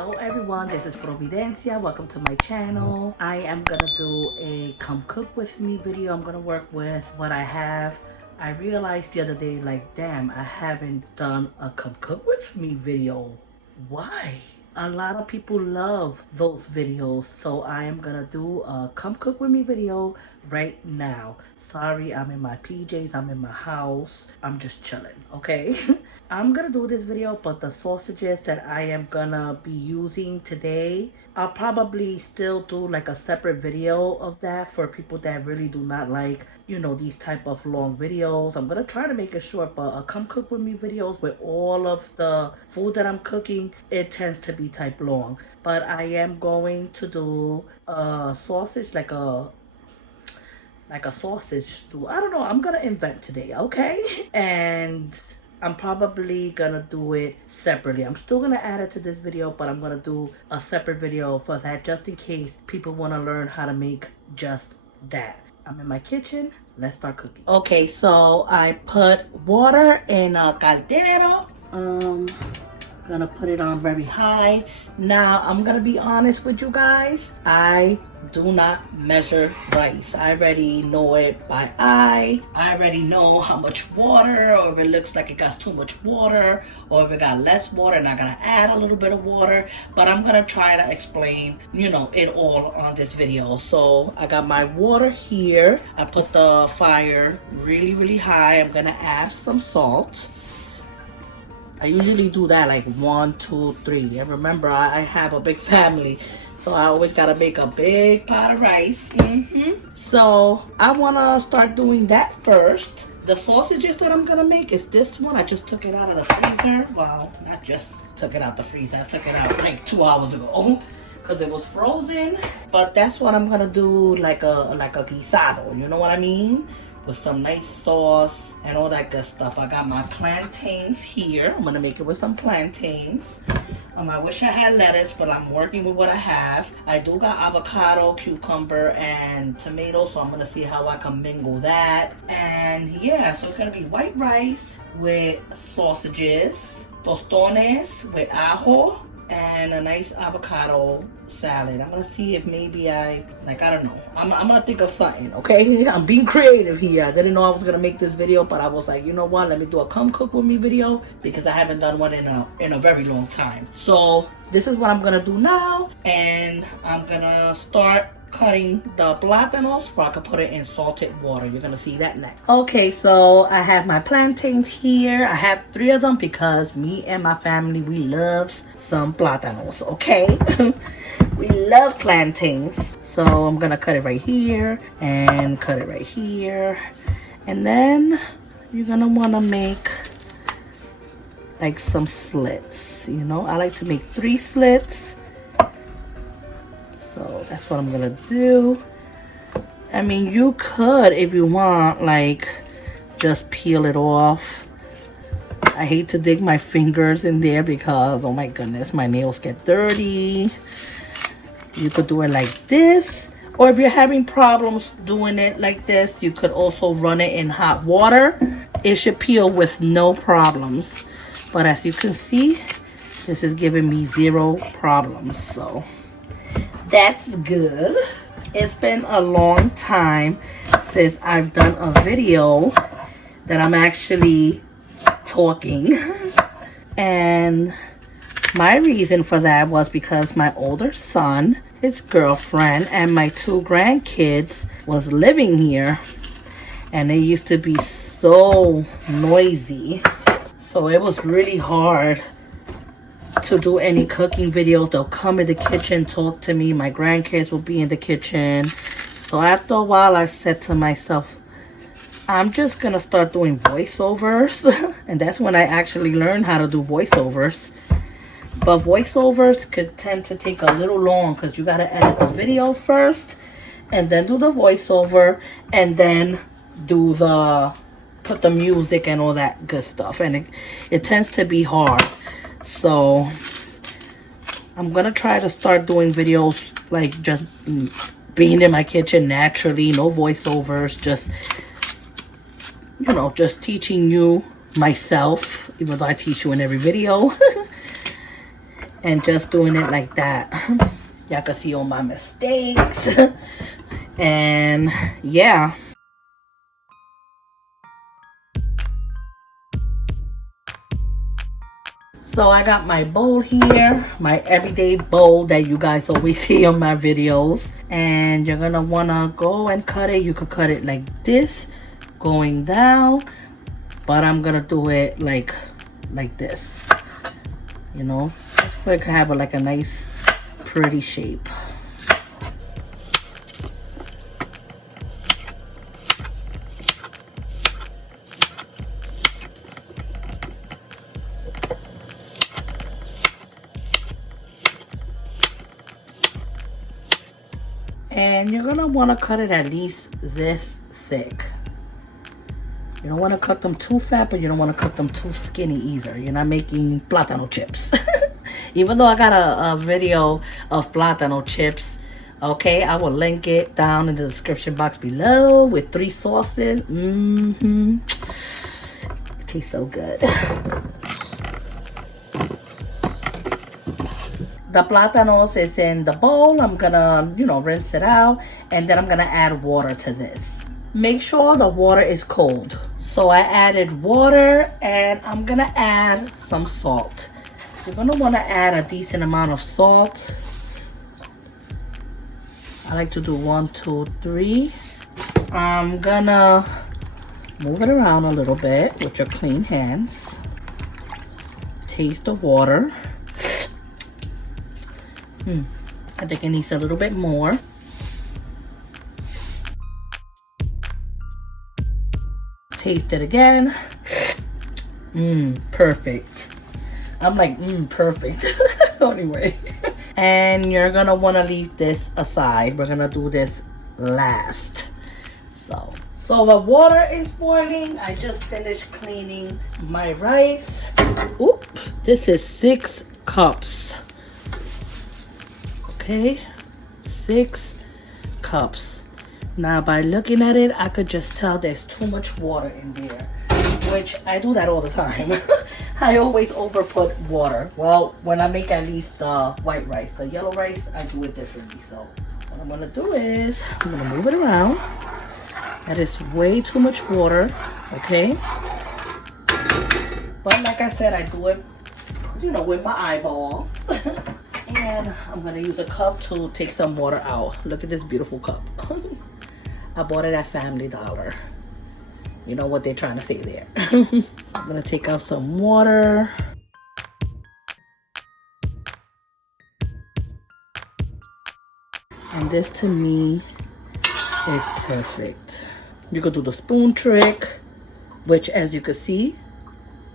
Hello everyone, this is Providencia. Welcome to my channel. I am gonna do a come cook with me video. I'm gonna work with what I have. I realized the other day, like, damn, I haven't done a come cook with me video. Why? A lot of people love those videos, so I am gonna do a come cook with me video right now. Sorry, I'm in my PJs, I'm in my house, I'm just chilling, okay? I'm gonna do this video, but the sausages that I am gonna be using today, I'll probably still do like a separate video of that for people that really do not like, you know, these type of long videos. I'm gonna try to make it short, but a come cook with me videos with all of the food that I'm cooking, it tends to be type long. But I am going to do a sausage, like a sausage stew. I don't know, I'm gonna invent today, okay? And I'm probably gonna do it separately. I'm still gonna add it to this video, but I'm gonna do a separate video for that, just in case people want to learn how to make just that. I'm in my kitchen. Let's start cooking. Okay, so I put water in a caldero. Gonna put it on very high. Now I'm gonna be honest with you guys, I do not measure rice. I already know it by eye. I already know how much water, or if it looks like it got too much water, or if it got less water, and I'm gonna add a little bit of water. But I'm gonna try to explain, you know, it all on this video. So I got my water here. I put the fire really high. I'm gonna add some salt. I usually do that like 1, 2, 3. And remember, I have a big family, so I always gotta make a big pot of rice. So I wanna start doing that first. The sausages that I'm gonna make is this one. I just took it out of the freezer. Well, not just took it out the freezer. I took it out like 2 hours ago because it was frozen. But that's what I'm gonna do, like a guisado. You know what I mean? With some nice sauce and all that good stuff. I got my plantains here. I'm gonna make it with some plantains. I wish I had lettuce, but I'm working with what I have. I do got avocado, cucumber, and tomato, so I'm gonna see how I can mingle that. And yeah, so it's gonna be white rice with sausages, tostones with ajo, and a nice avocado salad. I'm gonna see if maybe I don't know. I'm gonna think of something, okay? I'm being creative here. I didn't know I was gonna make this video, but I was like, you know what? Let me do a come cook with me video because I haven't done one in a very long time. So this is what I'm gonna do now, and I'm gonna start cutting the plátanos so I can put it in salted water. You're gonna see that next. Okay, so I have my plantains here. I have 3 of them because me and my family, we love some plátanos, okay? We love plantains. So I'm gonna cut it right here and cut it right here. And then you're gonna wanna make like some slits, you know? I like to make 3 slits. So that's what I'm gonna do. I mean, you could, if you want, like, just peel it off. I hate to dig my fingers in there because, oh my goodness, my nails get dirty. You could do it like this. Or if you're having problems doing it like this, you could also run it in hot water. It should peel with no problems. But as you can see, this is giving me 0 problems. So that's good. It's been a long time since I've done a video that I'm actually talking. And my reason for that was because my older son, his girlfriend, and my 2 grandkids was living here. And they used to be so noisy. So it was really hard to do any cooking videos. They'll come in the kitchen, talk to me. My grandkids will be in the kitchen. So after a while, I said to myself, I'm just gonna start doing voiceovers. And that's when I actually learned how to do voiceovers. But voiceovers could tend to take a little long because you gotta edit the video first and then do the voiceover and then do put the music and all that good stuff. And it tends to be hard. So I'm gonna try to start doing videos like just being in my kitchen naturally, no voiceovers, just, you know, just teaching you myself, even though I teach you in every video. and just doing it like that. Y'all can see all my mistakes. And yeah. So I got my bowl here, my everyday bowl that you guys always see on my videos. And you're gonna wanna go and cut it. You could cut it like this, going down. But I'm gonna do it like this. You know, so it can have like a nice, pretty shape. And you're gonna want to cut it at least this thick. You don't want to cut them too fat, but you don't want to cut them too skinny either. You're not making plátano chips. Even though I got a video of plátano chips, okay, I will link it down in the description box below with 3 sauces. It tastes so good. The plátanos is in the bowl. I'm gonna, you know, rinse it out, and then I'm gonna add water to this. Make sure the water is cold. So I added water, and I'm gonna add some salt. You're gonna wanna add a decent amount of salt. I like to do 1, 2, 3. I'm gonna move it around a little bit with your clean hands. Taste the water. I think it needs a little bit more. Taste it again. Perfect. I'm like, perfect. Anyway. And you're gonna wanna leave this aside. We're gonna do this last. So the water is boiling. I just finished cleaning my rice. Oops, this is 6 cups. Okay, 6 cups. Now by looking at it, I could just tell there's too much water in there, which I do that all the time. I always over put water. Well, when I make at least the white rice, the yellow rice, I do it differently. So what I'm gonna do is I'm gonna move it around. That is way too much water, okay? But like I said, I do it, you know, with my eyeballs. And I'm gonna use a cup to take some water out. Look at this beautiful cup. I bought it at Family Dollar. You know what they're trying to say there. I'm gonna take out some water. And this to me is perfect. You could do the spoon trick, which as you can see,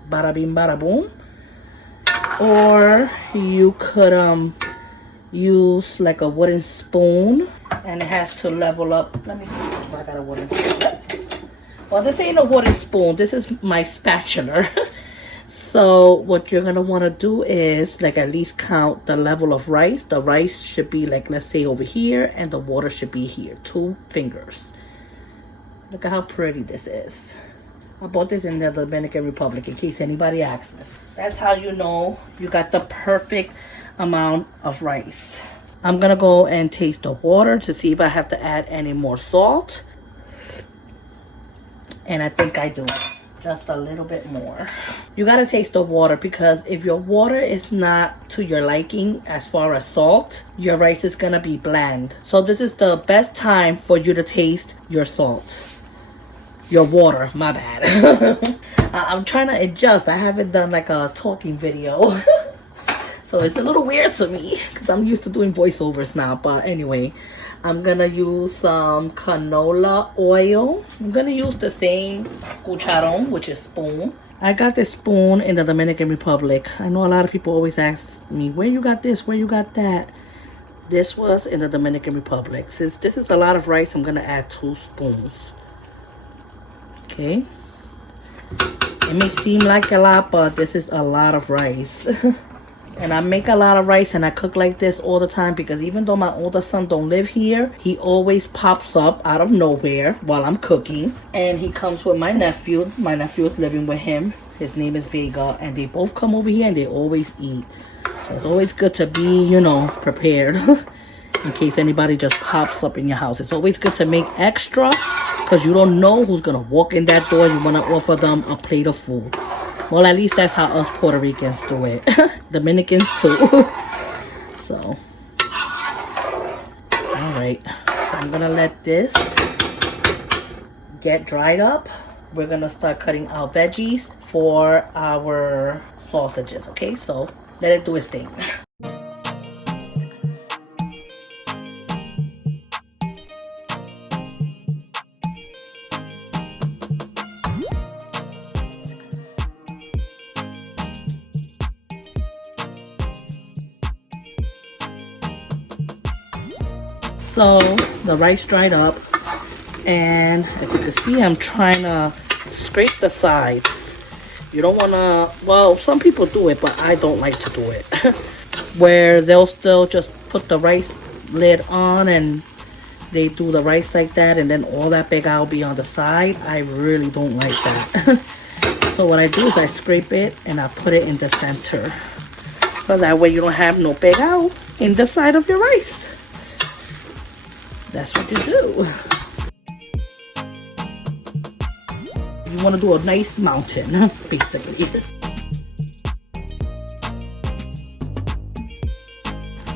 bada bing bada boom. Or you could use like a wooden spoon, and it has to level up. Let me see if I got a wooden spoon. Well, this ain't a wooden spoon. This is my spatula. So what you're gonna want to do is like at least count the level of rice. The rice should be like, let's say over here, and the water should be here. 2 fingers. Look at how pretty this is. I bought this in the Dominican Republic in case anybody asks. That's how you know you got the perfect amount of rice. I'm gonna go and taste the water to see if I have to add any more salt. And I think I do. Just a little bit more. You gotta taste the water, because if your water is not to your liking as far as salt, your rice is gonna be bland. So this is the best time for you to taste your salt. Your water, my bad. I'm trying to adjust. I haven't done like a talking video. So it's a little weird to me because I'm used to doing voiceovers now. But anyway, I'm gonna use some canola oil. I'm gonna use the same cucharon, which is spoon. I got this spoon in the Dominican Republic. I know a lot of people always ask me, where you got this, where you got that. This was in the Dominican Republic. Since this is a lot of rice, I'm gonna add 2 spoons. Okay, it may seem like a lot, but this is a lot of rice. And I make a lot of rice and I cook like this all the time, because even though my older son don't live here, he always pops up out of nowhere while I'm cooking. And he comes with my nephew. My nephew is living with him. His name is Vega, and they both come over here and they always eat. So it's always good to be, you know, prepared in case anybody just pops up in your house. It's always good to make extra because you don't know who's going to walk in that door. You want to offer them a plate of food. Well, at least that's how us Puerto Ricans do it. Dominicans too. So, all right. So I'm going to let this get dried up. We're going to start cutting our veggies for our sausages. Okay, so let it do its thing. So the rice dried up, and as you can see, I'm trying to scrape the sides. You don't want to, well, some people do it, but I don't like to do it. Where they'll still just put the rice lid on and they do the rice like that, and then all that big will be on the side. I really don't like that. So what I do is I scrape it and I put it in the center. So that way you don't have no big out in the side of your rice. That's what you do. You want to do a nice mountain, basically.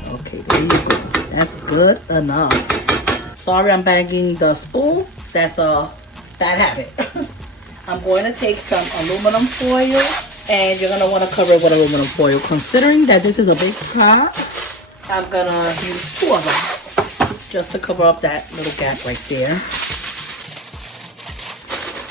Okay, there you go. That's good enough. Sorry I'm banging the spoon. That's a bad habit. I'm going to take some aluminum foil, and you're going to want to cover it with aluminum foil. Considering that this is a big pot, I'm going to use 2 of them. Just to cover up that little gap right there.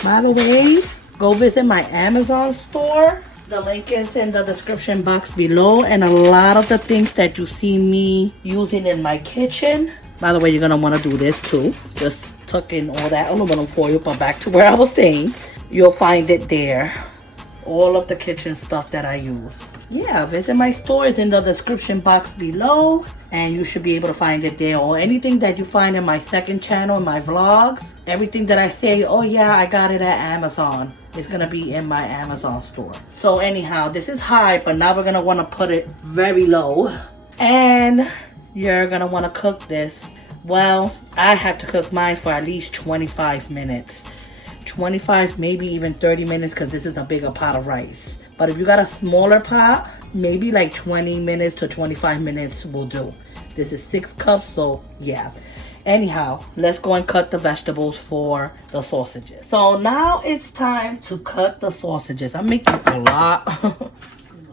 By the way, go visit my Amazon store. The link is in the description box below. And a lot of the things that you see me using in my kitchen. By the way, you're going to want to do this too. Just tuck in all that aluminum foil. But back to where I was saying, you'll find it there. All of the kitchen stuff that I use. Yeah, visit my store. It's in the description box below, and you should be able to find it there. Or anything that you find in my second channel, my vlogs, everything that I say, oh yeah, I got it at Amazon, it's gonna be in my Amazon store. So anyhow, this is high, but now we're gonna want to put it very low, and you're gonna want to cook this. Well, I have to cook mine for at least 25 minutes. 25, maybe even 30 minutes, because this is a bigger pot of rice. But if you got a smaller pot, maybe like 20 minutes to 25 minutes will do. This is 6 cups, so yeah. Anyhow, let's go and cut the vegetables for the sausages. So now it's time to cut the sausages. I'm making a lot.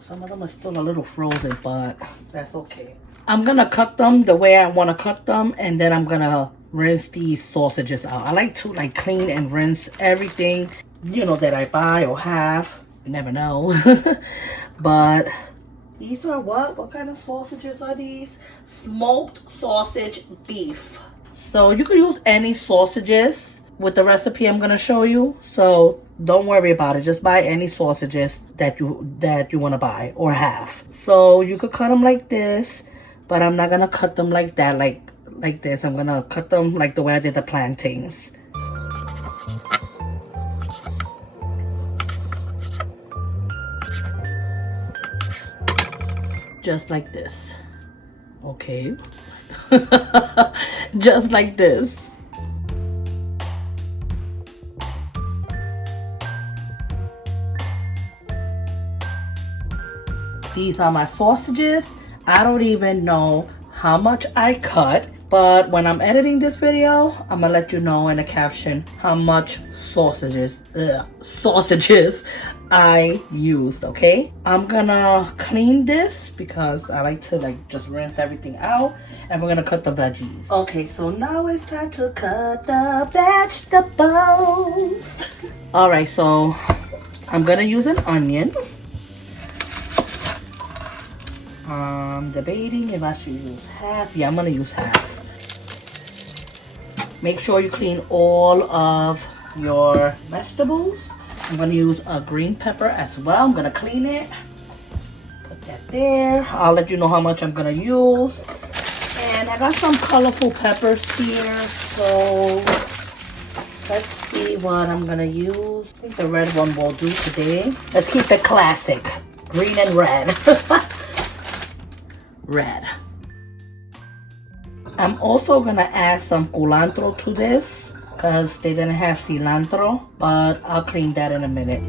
Some of them are still a little frozen, but that's okay. I'm gonna cut them the way I want to cut them, and then I'm gonna rinse these sausages out. I like to clean and rinse everything, you know, that I buy or have. You never know. But these are what kind of sausages are these? Smoked sausage beef. So you can use any sausages with the recipe I'm gonna show you. So don't worry about it. Just buy any sausages that you want to buy or have. So you could cut them like this, but I'm not gonna cut them like that, like this. I'm gonna cut them like the way I did the plantains. Just like this. Okay. Just like this. These are my sausages. I don't even know how much I cut, but when I'm editing this video, I'm gonna let you know in the caption how much sausages I used, okay? I'm gonna clean this because I like to just rinse everything out, and we're gonna cut the veggies. Okay, so now it's time to cut the vegetables. All right, so I'm gonna use an onion. I'm debating if I should use half. Yeah, I'm gonna use half. Make sure you clean all of your vegetables. I'm gonna use a green pepper as well. I'm gonna clean it. Put that there. I'll let you know how much I'm gonna use. And I got some colorful peppers here. So let's see what I'm gonna use. I think the red one will do today. Let's keep it classic. Green and red. red. I'm also gonna add some culantro to this because they didn't have cilantro, but I'll clean that in a minute.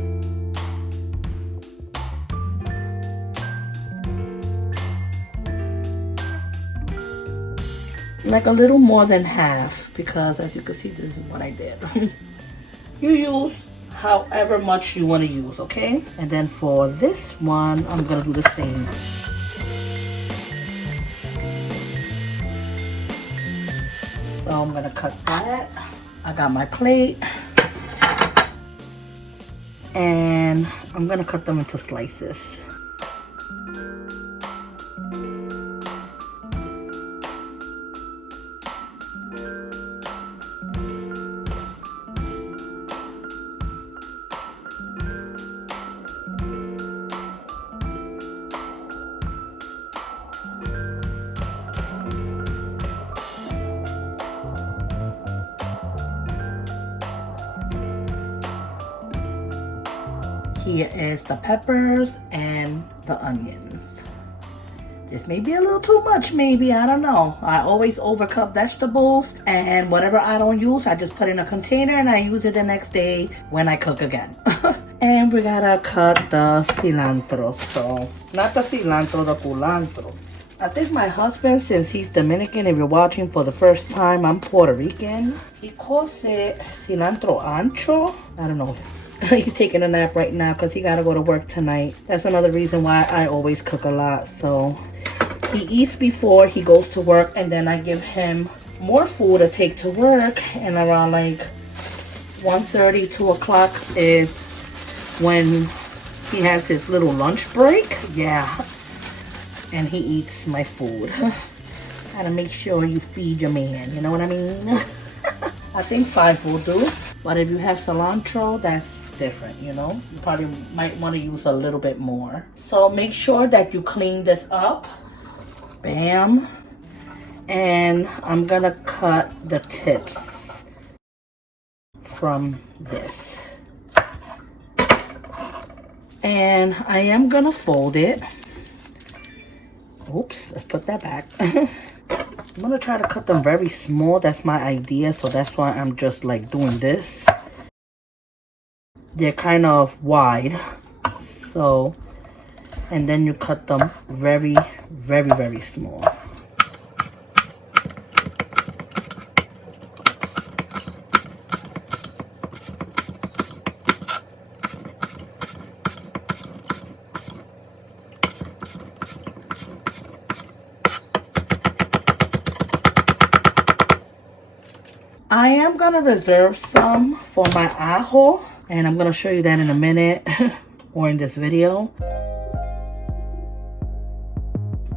Like a little more than half, because as you can see, this is what I did. You use however much you want to use, okay? And then for this one, I'm gonna do the same. So I'm gonna cut that. I got my plate. And I'm gonna cut them into slices. Here is the peppers and the onions. This may be a little too much, maybe, I don't know. I always overcook vegetables, and whatever I don't use, I just put in a container and I use it the next day when I cook again. And we gotta cut the cilantro. So, not the cilantro, the culantro. I think my husband, since he's Dominican, if you're watching for the first time, I'm Puerto Rican. He calls it cilantro ancho. I don't know. He's taking a nap right now because he gotta go to work tonight. That's another reason why I always cook a lot. So he eats before he goes to work, and then I give him more food to take to work. And around like 1:30, 2 o'clock is when he has his little lunch break. Yeah. And he eats my food. Gotta make sure you feed your man, you know what I mean? I think 5 will do. But if you have cilantro, that's different, you know. You probably might want to use a little bit more. So make sure that you clean this up. Bam. And I'm gonna cut the tips from this. And I am gonna fold it. Oops, let's put that back. I'm gonna try to cut them very small. That's my idea, so that's why I'm just like doing this. They're kind of wide, so, and then you cut them very, very, very small. I am gonna reserve some for my ajo, and I'm gonna show you that in a minute or in this video.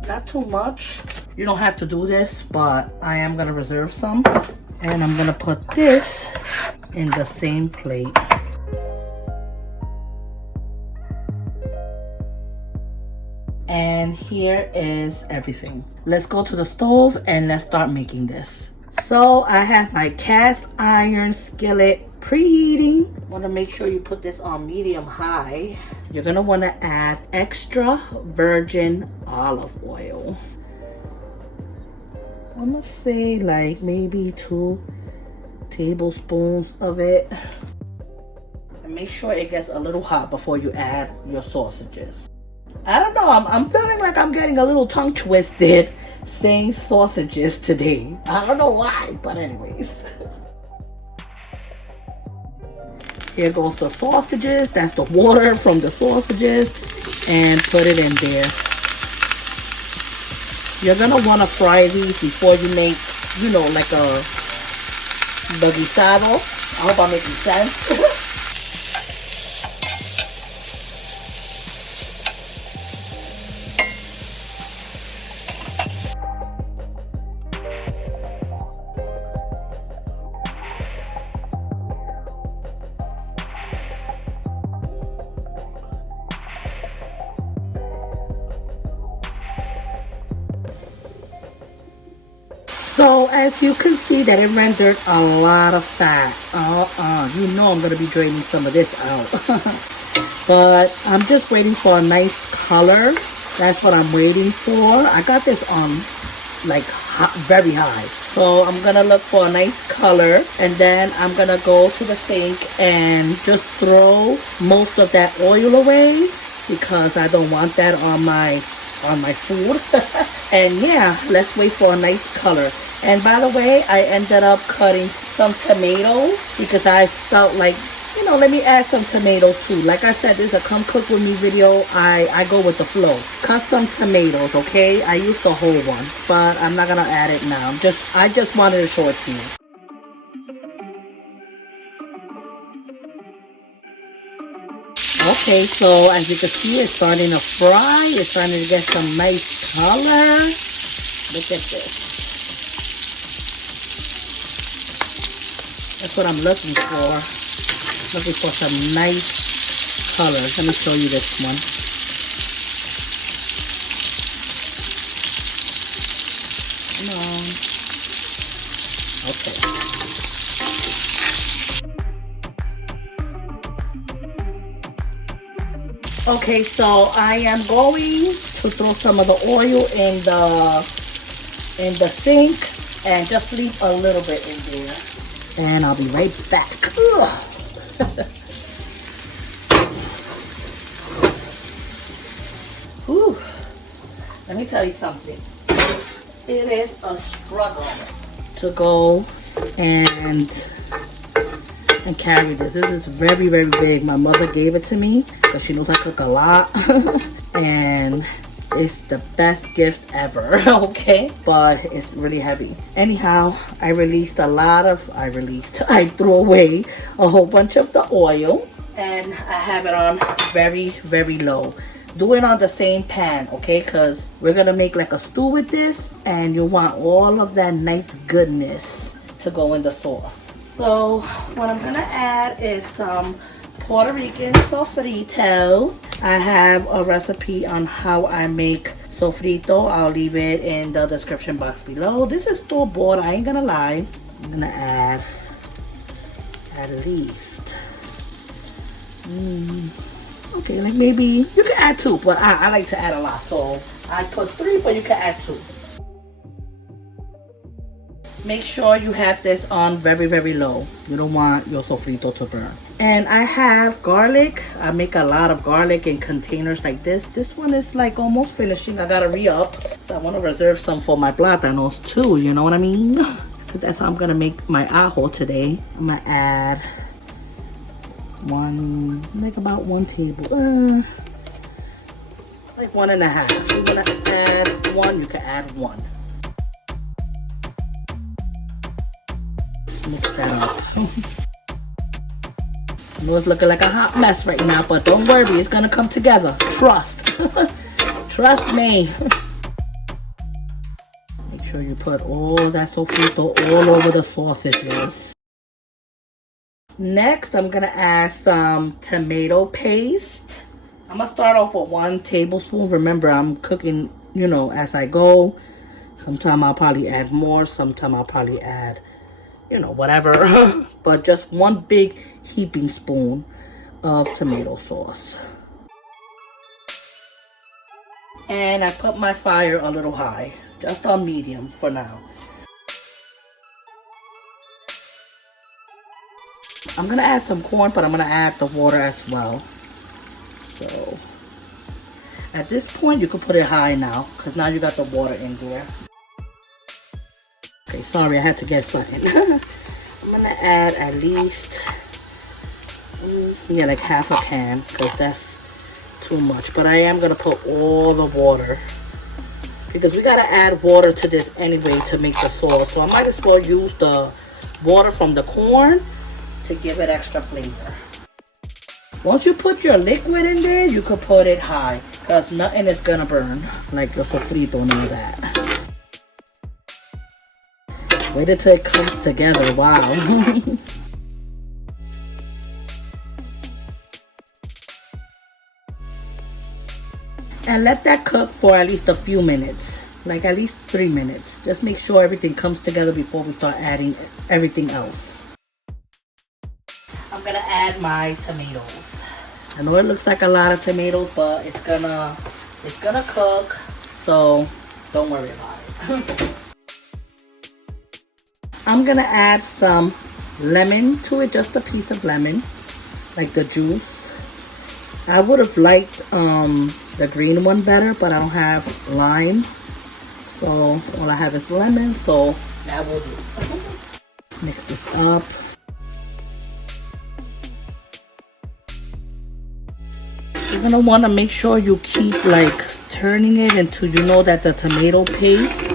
Not too much. You don't have to do this, but I am gonna reserve some. And I'm gonna put this in the same plate. And here is everything. Let's go to the stove and let's start making this. So I have my cast iron skillet preheating. Want to make sure you put this on medium high. You're gonna want to add extra virgin olive oil. I'm gonna say like maybe 2 tablespoons of it. And make sure it gets a little hot before you add your sausages. I don't know, I'm feeling like I'm getting a little tongue twisted saying sausages today. I don't know why, but anyways. Here goes the sausages. That's the water from the sausages. And put it in there. You're gonna wanna fry these before you make, you know, like the guisado. I hope I'm making sense. So as you can see that it rendered a lot of fat. You know I'm going to be draining some of this out. But I'm just waiting for a nice color That's what I'm waiting for. I got this on like hot, very high. So I'm gonna look for a nice color, and then I'm gonna go to the sink and just throw most of that oil away because I don't want that on my food. And yeah, let's wait for a nice color. And by the way, I ended up cutting some tomatoes because I felt like, you know, let me add some tomatoes too. Like I said, this is a come cook with me video. I go with the flow. Cut some tomatoes, okay? I used the whole one, but I'm not gonna add it now. I just wanted to show it to you. Okay, so as you can see, it's starting to fry. It's starting to get some nice color. Look at this. That's what I'm looking for. Looking for some nice colors. Let me show you this one. Come on. Okay. Okay, so I am going to throw some of the oil in the sink and just leave a little bit in there. And I'll be right back. Ugh. Whew. Let me tell you something. It is a struggle to go and carry this. This is very, very big. My mother gave it to me because she knows I cook a lot. And it's the best gift ever, okay? But it's really heavy. Anyhow, I threw away a whole bunch of the oil, and I have it on very, very low. Do it on the same pan, okay? Because we're gonna make like a stew with this, and you want all of that nice goodness to go in the sauce. So what I'm gonna add is some Puerto Rican sofrito. I have a recipe on how I make sofrito. I'll leave it in the description box below. This is store-bought, I ain't gonna lie. I'm gonna add at least okay, like maybe you can add 2, but I like to add a lot, so I put 3, but you can add 2. Make sure you have this on very, very low. You don't want your sofrito to burn. And I have garlic. I make a lot of garlic in containers like this. This one is like almost finishing. I gotta re-up. So I want to reserve some for my plátanos too, you know what I mean? So that's how I'm gonna make my ajo today. I'm gonna add about 1 table. Like 1.5. You're gonna add 1, you can add 1. Mix that up. I know it's looking like a hot mess right now, but don't worry, it's gonna come together. Trust. Trust me. Make sure you put all that sofrito all over the sausages. Next, I'm gonna add some tomato paste. I'm gonna start off with 1 tablespoon. Remember, I'm cooking, you know, as I go. Sometime I'll probably add more. Sometime I'll probably add, you know, whatever. But just 1 big heaping spoon of tomato sauce. And I put my fire a little high, just on medium for now. I'm gonna add some corn, but I'm gonna add the water as well. So at this point, you can put it high now, because now you got the water in there. Okay, sorry, I had to get a second. I'm gonna add at least, yeah, like half a can, because that's too much. But I am gonna put all the water, because we gotta add water to this anyway to make the sauce. So I might as well use the water from the corn to give it extra flavor. Once you put your liquid in there, you could put it high, because nothing is gonna burn, like the sofrito and all that. Wait until it comes together, wow. And let that cook for at least a few minutes, like at least 3 minutes. Just make sure everything comes together before we start adding everything else. I'm gonna add my tomatoes. I know it looks like a lot of tomatoes, but it's gonna It's gonna cook, so don't worry about it. I'm gonna add some lemon to it, just a piece of lemon, like the juice. I would have liked the green one better, but I don't have lime, so all I have is lemon, so that will do. Mix this up. You're gonna want to make sure you keep like turning it until you know that the tomato paste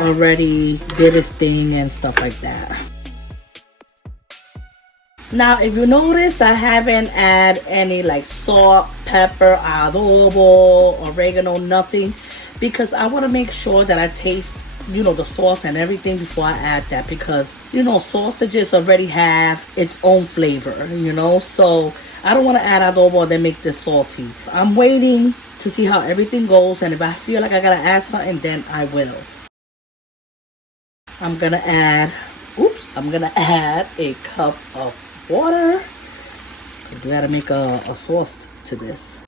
already did its thing and stuff like that. Now if you notice, I haven't added any like salt, pepper, adobo, oregano, nothing, because I want to make sure that I taste, you know, the sauce and everything before I add that, because, you know, sausages already have its own flavor, you know, so I don't want to add adobo and then make this salty. I'm waiting to see how everything goes, and if I feel like I gotta add something, then I will. I'm gonna add a cup of water. We gotta make a sauce to this.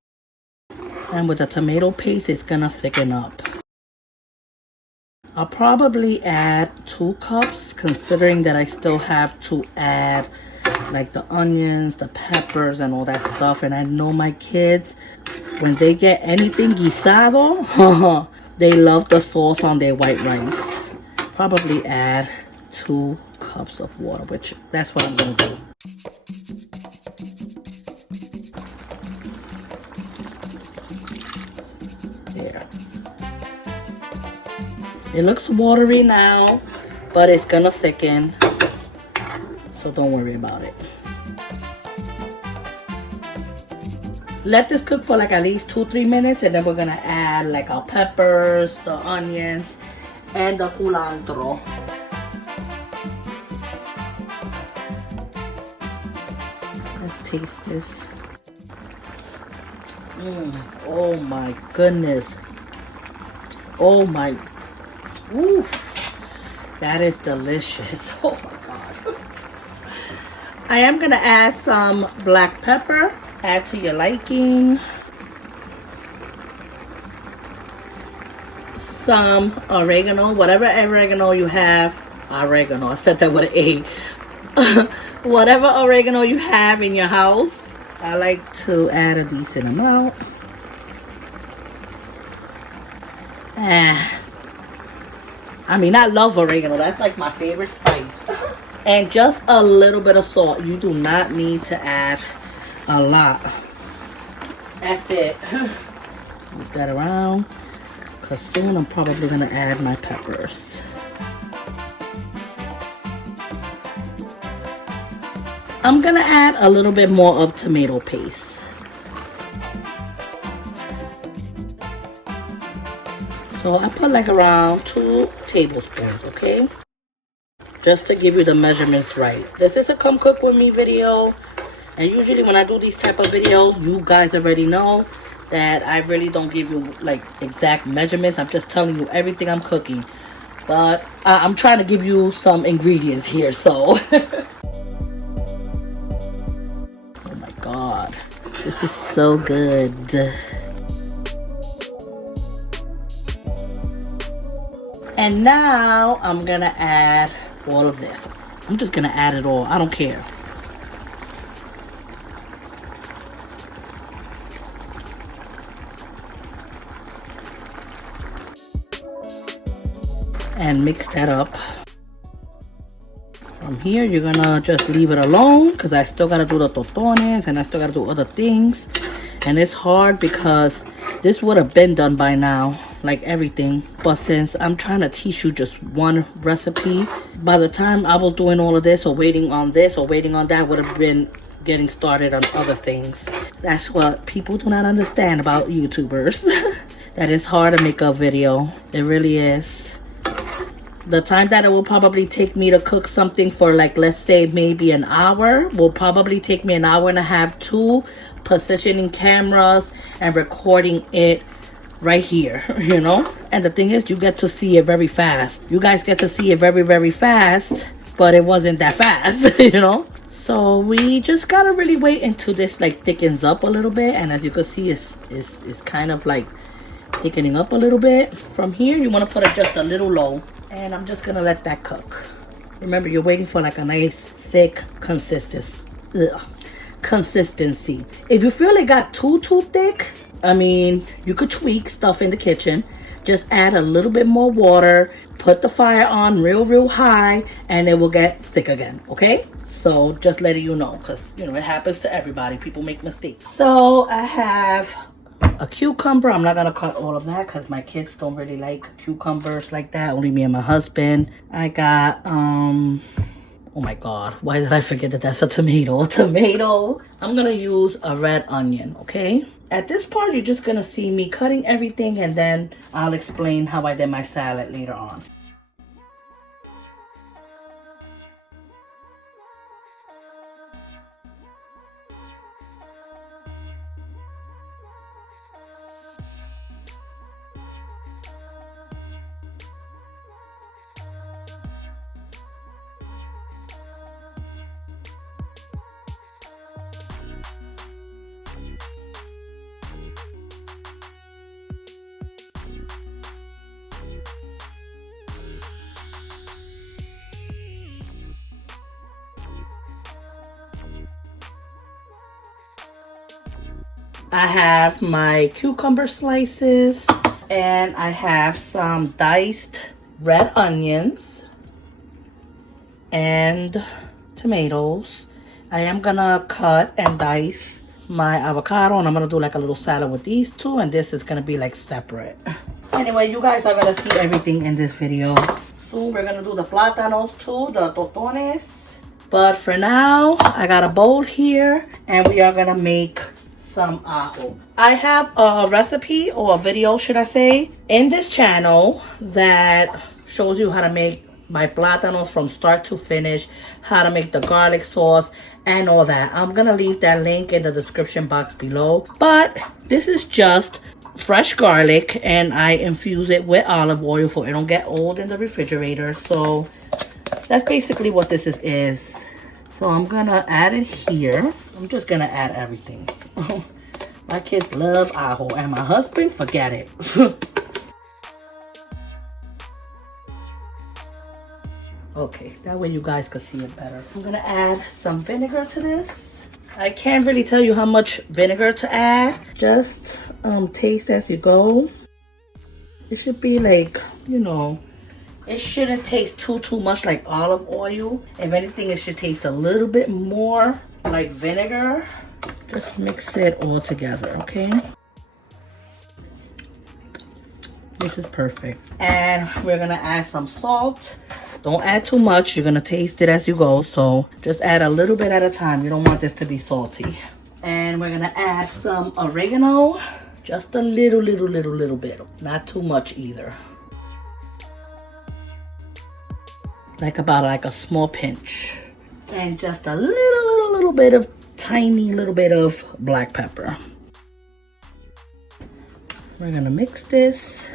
And with the tomato paste, it's gonna thicken up. I'll probably add 2 cups, considering that I still have to add like the onions, the peppers, and all that stuff. And I know my kids, when they get anything guisado, they love the sauce on their white rice. Probably add 2 cups of water, which that's what I'm gonna do. There. It looks watery now, but it's gonna thicken, so don't worry about it. Let this cook for like at least 2-3 minutes, and then we're gonna add like our peppers, the onions, and the culantro. Let's taste this. Oh my goodness. Oh my. Ooh, that is delicious. Oh my god. I am gonna add some black pepper. Add to your liking. Some oregano, whatever oregano you have. Oregano, I said that with an A. Whatever oregano you have in your house. I like to add a decent amount. I mean, I love oregano. That's like my favorite spice. And just a little bit of salt. You do not need to add a lot. That's it. Move that around, because soon I'm probably going to add my peppers. I'm going to add a little bit more of tomato paste. So I put like around 2 tablespoons, okay? Just to give you the measurements right. This is a come cook with me video. And usually when I do these type of videos, you guys already know that I really don't give you like exact measurements. I'm just telling you everything I'm cooking. But I'm trying to give you some ingredients here, so. Oh my god. This is so good. And now I'm gonna add all of this. I'm just gonna add it all. I don't care. And mix that up. From here, you're gonna just leave it alone, because I still gotta do the totones and I still gotta do other things. And it's hard because this would have been done by now, like everything. But since I'm trying to teach you just one recipe, by the time I was doing all of this or waiting on this or waiting on that, would have been getting started on other things. That's what people do not understand about YouTubers. That it's hard to make a video. It really is. The time that it will probably take me to cook something for, like, let's say maybe an hour, will probably take me an hour and a half to positioning cameras and recording it right here, you know. And the thing is, you get to see it very fast. You guys get to see it very, very fast, but it wasn't that fast, you know. So we just gotta really wait until this like thickens up a little bit. And as you can see, it's kind of like thickening up a little bit. From here, you want to put it just a little low. And I'm just going to let that cook. Remember, you're waiting for like a nice, thick consistency. If you feel it got too thick, I mean, you could tweak stuff in the kitchen. Just add a little bit more water. Put the fire on real high, and it will get thick again, okay? So just letting you know, because, you know, it happens to everybody. People make mistakes. So I have a cucumber. I'm not going to cut all of that because my kids don't really like cucumbers like that. Only me and my husband. I got, oh my God. Why did I forget that that's a tomato? Tomato. I'm going to use a red onion, okay? At this part, you're just going to see me cutting everything, and then I'll explain how I did my salad later on. I have my cucumber slices, and I have some diced red onions and tomatoes. I am gonna cut and dice my avocado, and I'm gonna do like a little salad with these two, and this is gonna be like separate. Anyway, you guys are gonna see everything in this video. Soon we're gonna do the plátanos too, the totones. But for now, I got a bowl here, and we are gonna make some ajo. I have a recipe, or a video should I say, in this channel that shows you how to make my plátanos from start to finish, how to make the garlic sauce and all that. I'm gonna leave that link in the description box below. But this is just fresh garlic, and I infuse it with olive oil so it don't get old in the refrigerator. So that's basically what this is. So I'm gonna add it here. I'm just gonna add everything. My kids love ajo, and my husband, forget it. Okay, that way you guys can see it better. I'm gonna add some vinegar to this. I can't really tell you how much vinegar to add. Just taste as you go. It should be like, you know, it shouldn't taste too much like olive oil. If anything, it should taste a little bit more like vinegar. Just mix it all together, okay? This is perfect. And we're gonna add some salt. Don't add too much. You're gonna taste it as you go. So just add a little bit at a time. You don't want this to be salty. And we're gonna add some oregano. Just a little bit. Not too much either. Like about a small pinch. And just a little bit of tiny little bit of black pepper. We're gonna mix this.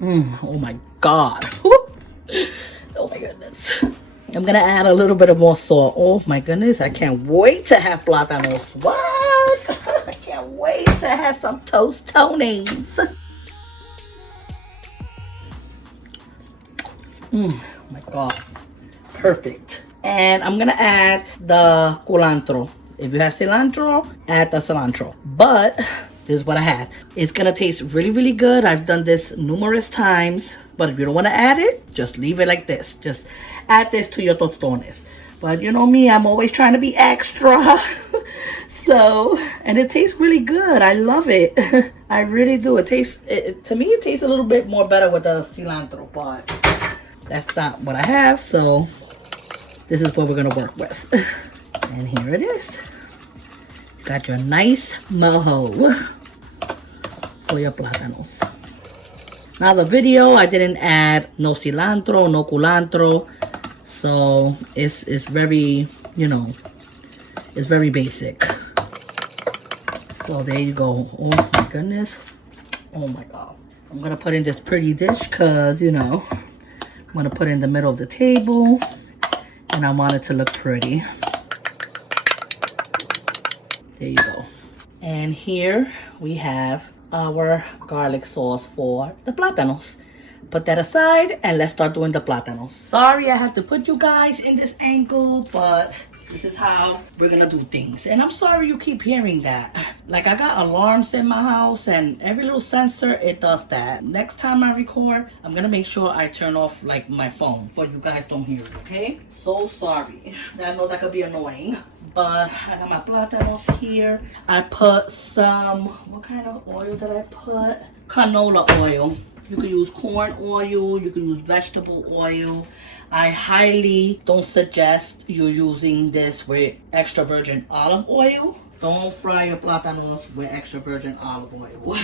Oh my God. Oh my goodness. I'm gonna add a little bit of more salt. Oh my goodness, I can't wait to have plátanos. What? I can't wait to have some tostones. Oh my God, perfect. And I'm gonna add the culantro. If you have cilantro, add the cilantro. But this is what I had. It's gonna taste really good. I've done this numerous times. But if you don't wanna add it, just leave it like this. Just add this to your tostones. But you know me, I'm always trying to be extra. So, and it tastes really good. I love it. I really do. It tastes, to me, it tastes a little bit more better with the cilantro, but that's not what I have, so this is what we're gonna work with. And here it is. Got your nice mojo for your plátanos. Now the video, I didn't add no cilantro, no culantro, so it's very, you know, it's very basic. So there you go. Oh my goodness. Oh my God. I'm gonna put in this pretty dish because, you know, I'm gonna put it in the middle of the table and I want it to look pretty. There you go. And here we have our garlic sauce for the plátanos. Put that aside and let's start doing the plátanos. Sorry I had to put you guys in this angle, but this is how we're gonna do things. And I'm sorry you keep hearing that. Like, I got alarms in my house and every little sensor, it does that. Next time I record, I'm gonna make sure I turn off like my phone so you guys don't hear it, okay? So sorry. I know that could be annoying. But I got my plátanos here. I put some, what kind of oil did I put? Canola oil. You can use corn oil, you can use vegetable oil. I highly don't suggest you using this with extra virgin olive oil. Don't fry your plátanos with extra virgin olive oil.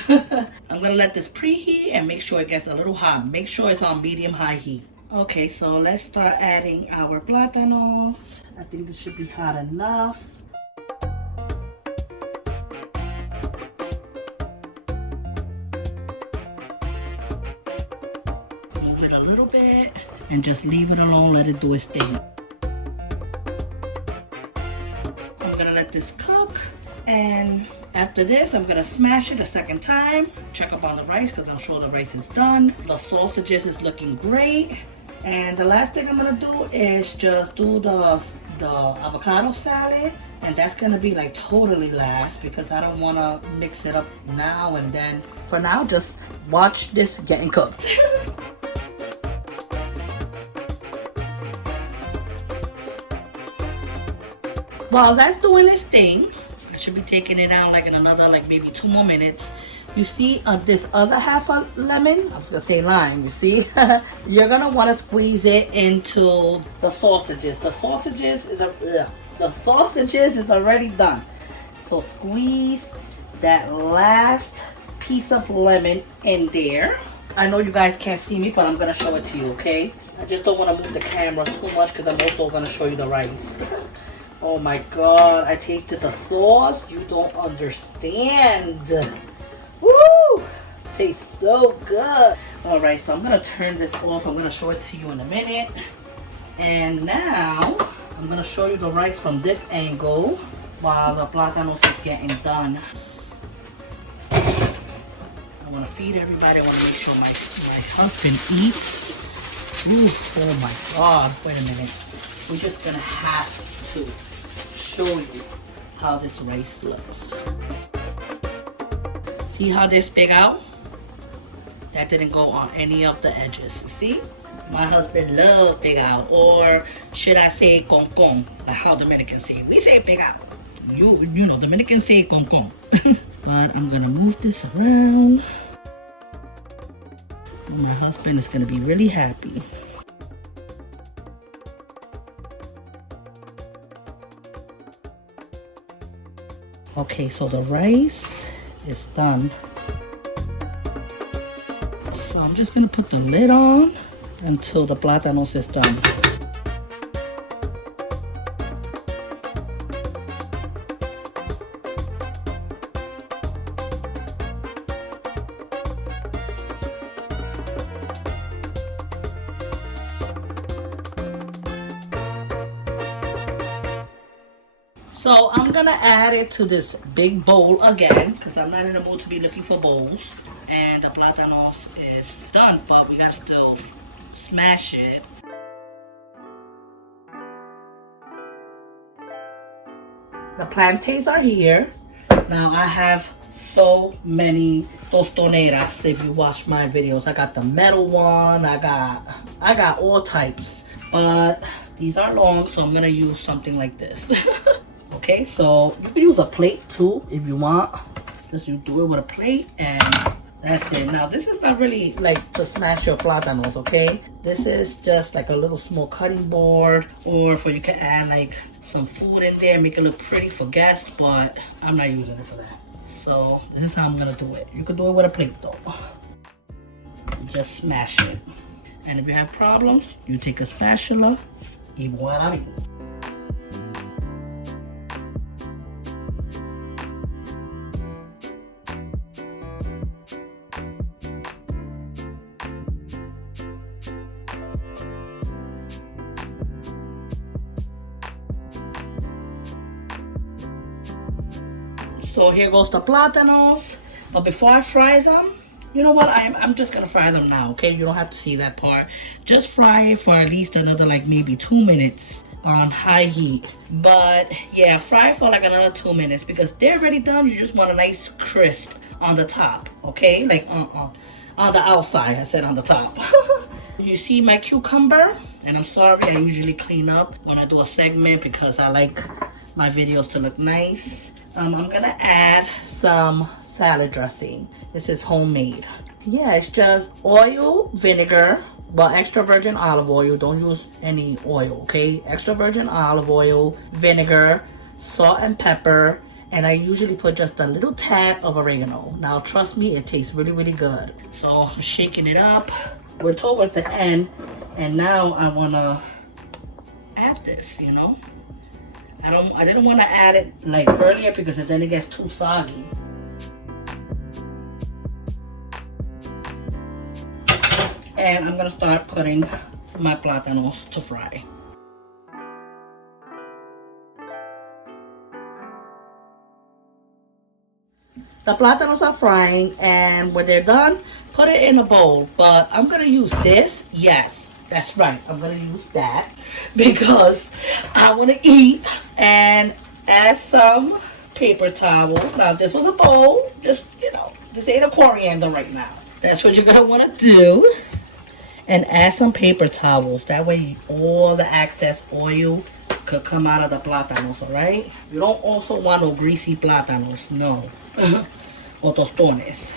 I'm gonna let this preheat and make sure it gets a little hot. Make sure it's on medium-high heat. Okay, so let's start adding our plátanos. I think this should be hot enough. Move it a little bit and just leave it alone, let it do its thing. I'm gonna let this cook, and after this I'm gonna smash it a second time. Check up on the rice because I'm sure the rice is done. The sausages is looking great. And the last thing I'm gonna do is just do the avocado salad, and that's gonna be like totally last because I don't wanna mix it up now and then. For now, just watch this getting cooked. While that's doing its thing, I should be taking it out like in another like maybe 2 more minutes. You see this other half of lemon, I was gonna say lime, you see? You're gonna wanna squeeze it into the sausages. The sausages is already done. So squeeze that last piece of lemon in there. I know you guys can't see me, but I'm gonna show it to you, okay? I just don't wanna move the camera too much because I'm also gonna show you the rice. Oh my God, I tasted the sauce. You don't understand. Woo! Tastes so good. All right, so I'm gonna turn this off. I'm gonna show it to you in a minute. And now I'm gonna show you the rice from this angle while the plátanos is getting done. I wanna feed everybody. I wanna make sure my husband eats. Ooh, oh my God, wait a minute. We're just gonna have to show you how this rice looks. See how this big out? That didn't go on any of the edges. You see? My husband loves big out, or should I say con con? Like how Dominicans say. We say big out. You know, Dominicans say con con. But I'm gonna move this around. My husband is gonna be really happy. Okay, so the rice is done. So I'm just gonna put the lid on until the plátanos is done. So I'm gonna add it to this big bowl again because I'm not in the mood to be looking for bowls. And the plátanos is done, but we gotta still smash it. The plantains are here. Now I have so many tostoneras. If you watch my videos, I got the metal one. I got all types, but these are long, so I'm gonna use something like this. Okay, so you can use a plate too if you want. Just you do it with a plate and that's it. Now this is not really like to smash your plátanos, okay? This is just like a little small cutting board, or for you can add like some food in there, make it look pretty for guests, but I'm not using it for that. So this is how I'm gonna do it. You can do it with a plate though. Just smash it. And if you have problems, you take a spatula y voila. So here goes the plátanos. But before I fry them, you know what? I'm just gonna fry them now, okay? You don't have to see that part. Just fry it for at least another like maybe 2 minutes on high heat. But yeah, fry it for like another 2 minutes because they're already done. You just want a nice crisp on the top, okay? Like on the outside. I said on the top. You see my cucumber? And I'm sorry, I usually clean up when I do a segment because I like my videos to look nice. I'm gonna add some salad dressing. This is homemade. Yeah, it's just oil, vinegar, well, extra virgin olive oil. Don't use any oil, okay? Extra virgin olive oil, vinegar, salt and pepper, and I usually put just a little tad of oregano. Now, trust me, it tastes really, really good. So I'm shaking it up. We're towards the end, and now I wanna add this, you know? I didn't want to add it like earlier because then it gets too soggy. And I'm gonna start putting my plátanos to fry. The plátanos are frying, and when they're done, put it in a bowl. But I'm gonna use this. Yes, that's right. I'm gonna use that because I want to eat, and add some paper towels. Now, if this was a bowl, just, you know, this ain't a coriander right now. That's what you're gonna want to do. And add some paper towels. That way, all the excess oil could come out of the plátanos, all right? You don't also want no greasy plátanos, no. O tostones.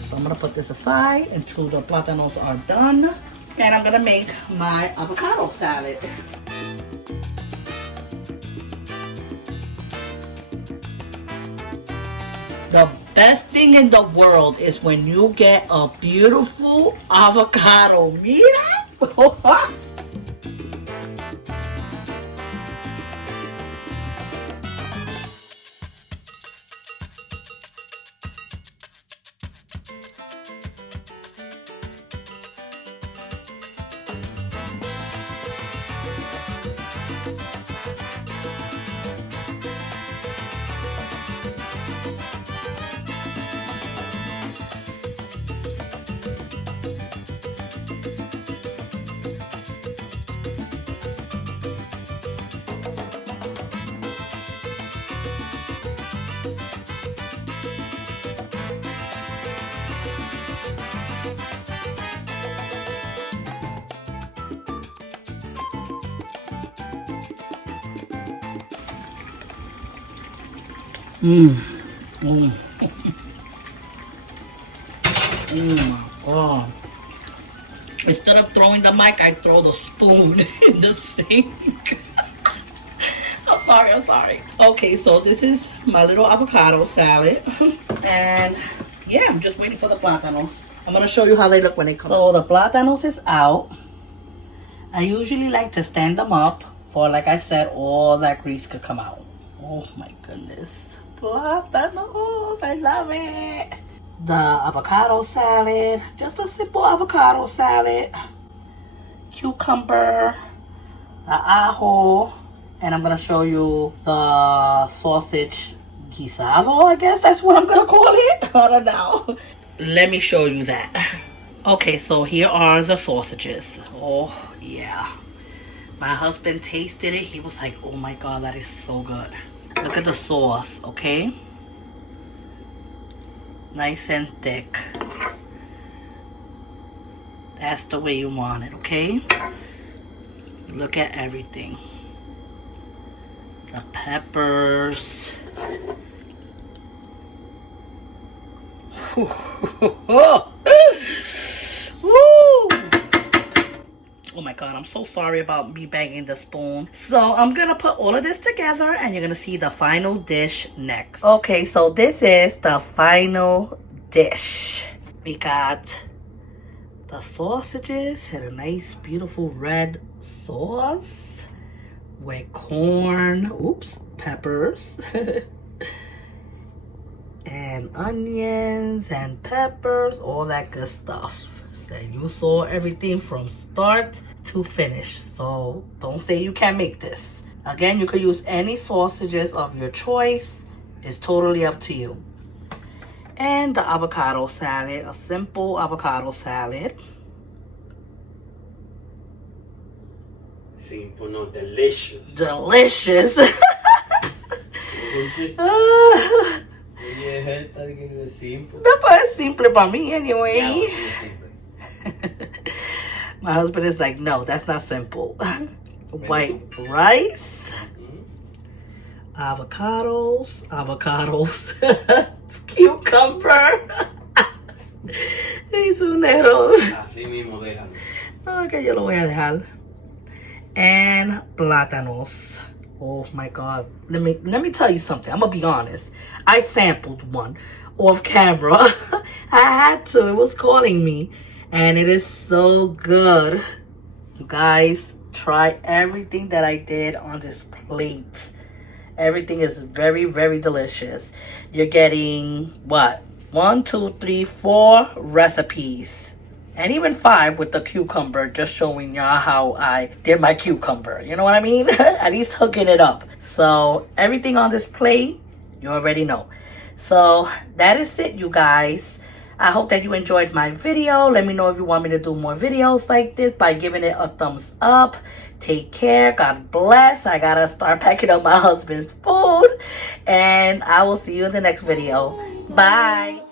So I'm gonna put this aside until the plátanos are done. And I'm gonna make my avocado salad. The best thing in the world is when you get a beautiful avocado. Mira! Oh my God. Instead of throwing the mic, I throw the spoon in the sink. I'm sorry. Okay, so this is my little avocado salad. And yeah, I'm just waiting for the plátanos. I'm gonna show you how they look when they come out. So the plátanos is out. I usually like to stand them up for, like I said, all that grease could come out. Oh my goodness. Plátanos, I love it. The avocado salad, just a simple avocado salad. Cucumber, the ajo, and I'm gonna show you the sausage guisado, I guess that's what I'm gonna call it. I don't know. Let me show you that. Okay, so here are the sausages. Oh yeah. My husband tasted it. He was like, oh my God, that is so good. Look at the sauce, okay? Nice and thick. That's the way you want it, okay? Look at everything. The peppers. Oh my God, I'm so sorry about me banging the spoon. So I'm gonna put all of this together and you're gonna see the final dish next. Okay, so this is the final dish. We got the sausages and a nice beautiful red sauce with corn, peppers, and onions and peppers, all that good stuff. So you saw everything from start to finish. So don't say you can't make this. Again, you could use any sausages of your choice. It's totally up to you. And the avocado salad, a simple avocado salad. Simple, no, delicious. Delicious. Simple. Es simple para mí anyway. Yeah, simple. My husband is like, no, that's not simple. White rice, avocados, cucumber. Es un error. Así mismo, déjalo. Ok, yo lo voy a dejar. And plátanos. Oh my God. Let me tell you something. I'm gonna be honest. I sampled one off camera. I had to. It was calling me. And it is so good. You guys, try everything that I did on this plate. Everything is very, very delicious. You're getting, what? 1, 2, 3, 4 recipes. And even 5 with the cucumber, just showing y'all how I did my cucumber. You know what I mean? At least hooking it up. So, everything on this plate, you already know. So, that is it, you guys. I hope that you enjoyed my video. Let me know if you want me to do more videos like this by giving it a thumbs up. Take care. God bless. I gotta start packing up my husband's food. And I will see you in the next video. Bye.